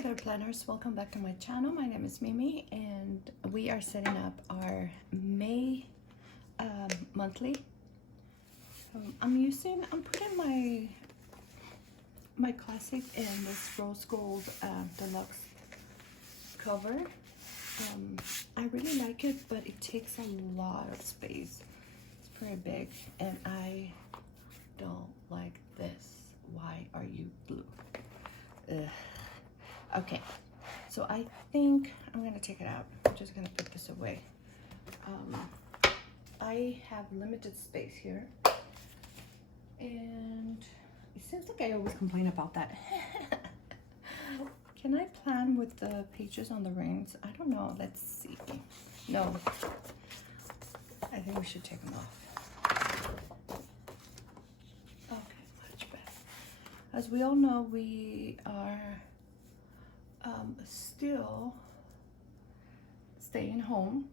Hey there planners, welcome back to my channel. My name is Mimi and we are setting up our May monthly. I'm putting my classic in this rose gold deluxe cover. I really like it, but it takes a lot of space. It's pretty big and I don't like this. Why are you blue? Ugh. Okay, so I think I'm gonna take it out. I'm just gonna put this away. I have limited space here, and it seems like I always complain about that. Can I plan with the pages on the rings? I don't know. Let's see. No, I think we should take them off. Okay, much better. As we all know, we are still staying home.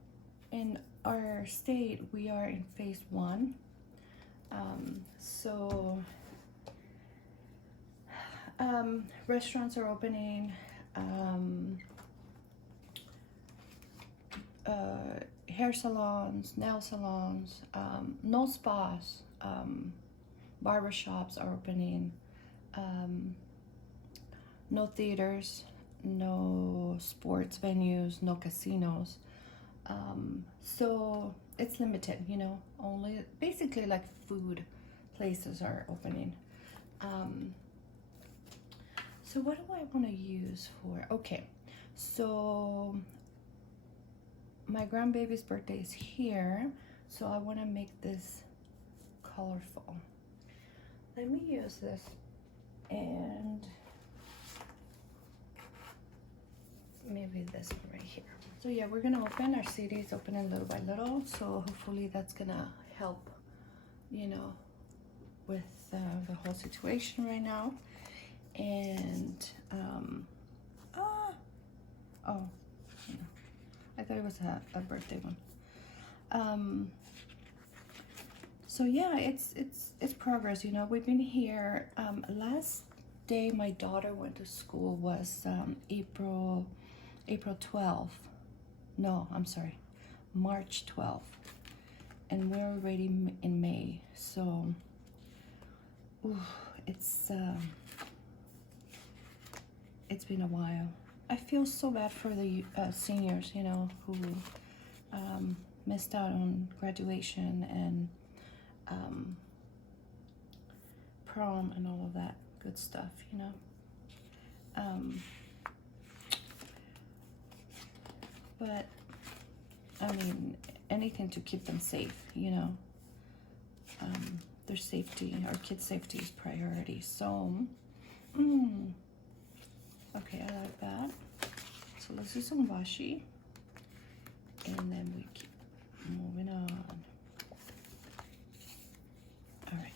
In our state, we are in phase 1. Restaurants are opening, hair salons, nail salons, no spas, barbershops are opening, no theaters, no sports venues, no casinos. So it's limited, you know, only basically like food places are opening. So what do I want to use for? Okay, so my grandbaby's birthday is here, so I want to make this colorful. Let me use this and maybe this one right here. So yeah, we're gonna open our CDs, opening little by little, so hopefully that's gonna help, you know, with the whole situation right now. And I thought it was a birthday one. So yeah, it's progress, you know. We've been here. Last day my daughter went to school was April 12th. No, I'm sorry, March 12th, and we're already in May. So it's been a while. I feel so bad for the seniors, you know, who missed out on graduation and prom and all of that good stuff, you know. But I mean, anything to keep them safe, you know. Their safety, our kids' safety is priority. So okay, I like that. So let's do some washi, and then we keep moving on. All right.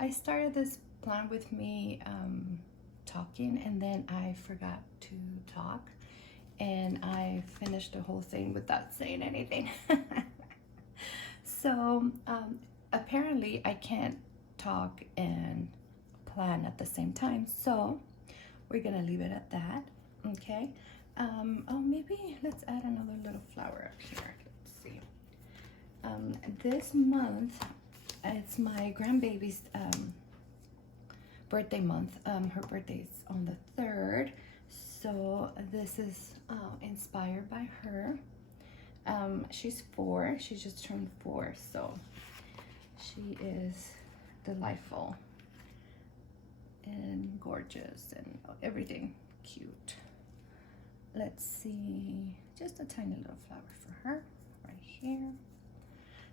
I started this plan with me talking, and then I forgot to talk, and I finished the whole thing without saying anything. So apparently I can't talk and plan at the same time, so we're gonna leave it at that. Okay. Oh, maybe let's add another little flower up here. Let's see. This month it's my grandbaby's birthday month. Her birthday's on the 3rd, so this is inspired by her. She's 4. She just turned 4, so she is delightful and gorgeous and everything cute. Let's see, just a tiny little flower for her right here.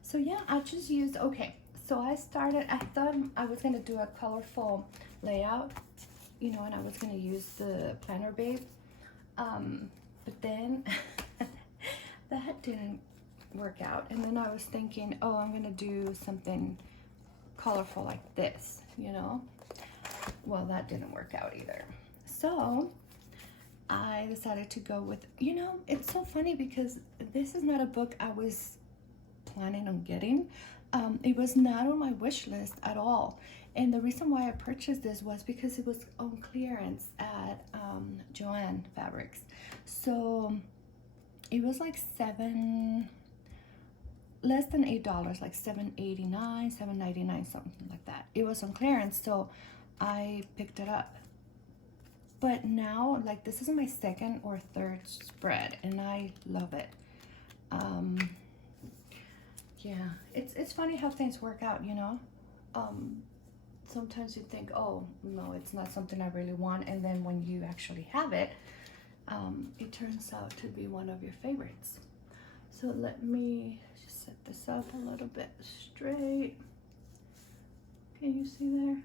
So yeah, I just used, okay, so I thought I was gonna do a colorful layout, you know, and I was gonna use the Planner Babe, but then that didn't work out. And then I was thinking, oh, I'm gonna do something colorful like this, you know. Well, that didn't work out either. So I decided to go with, you know, it's so funny because this is not a book I was planning on getting. It was not on my wish list at all. And the reason why I purchased this was because it was on clearance at Joann Fabrics. So it was like less than $8, like $7.89, $7.99, something like that. It was on clearance, so I picked it up. But now, like, this is my 2nd or 3rd spread, and I love it. Yeah, it's funny how things work out, you know. Sometimes you think, oh no, it's not something I really want, and then when you actually have it, it turns out to be one of your favorites. So let me just set this up a little bit straight. Can you see there?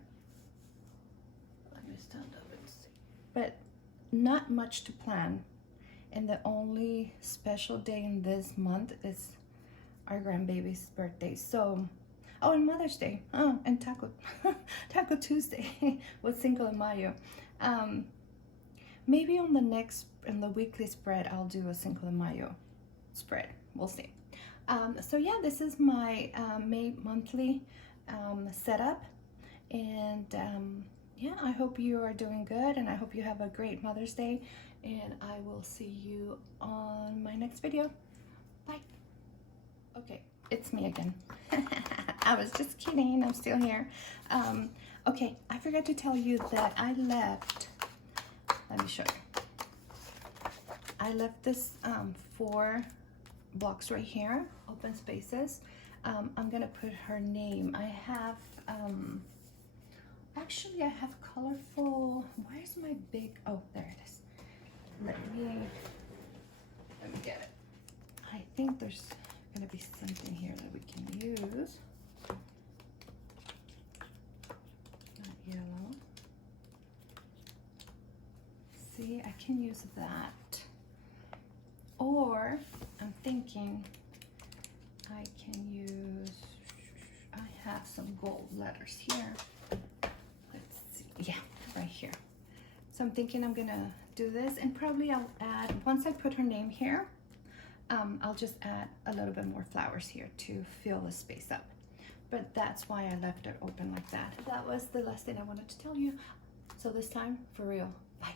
Let me stand up and see. But not much to plan, and the only special day in this month is our grandbaby's birthday. So, oh, and Mother's Day. Oh, and Taco Tuesday with Cinco de Mayo. Maybe on the weekly spread, I'll do a Cinco de Mayo spread. We'll see. So yeah, this is my May monthly setup, and yeah, I hope you are doing good, and I hope you have a great Mother's Day, and I will see you on my next video. Bye. Okay, it's me again. I was just kidding, I'm still here. Okay, I forgot to tell you that I left, let me show you. I left this 4 blocks right here, open spaces. I'm gonna put her name. I have, actually I have colorful, where's my big, oh, there it is. Let me get it. I think there's gonna be something here that we can use. Not yellow. See, I can use that. Or I'm thinking I can use, I have some gold letters here. Let's see, yeah, right here. So I'm thinking I'm gonna do this, and probably I'll add, once I put her name here, I'll just add a little bit more flowers here to fill the space up. But that's why I left it open like that. That was the last thing I wanted to tell you. So this time, for real, bye.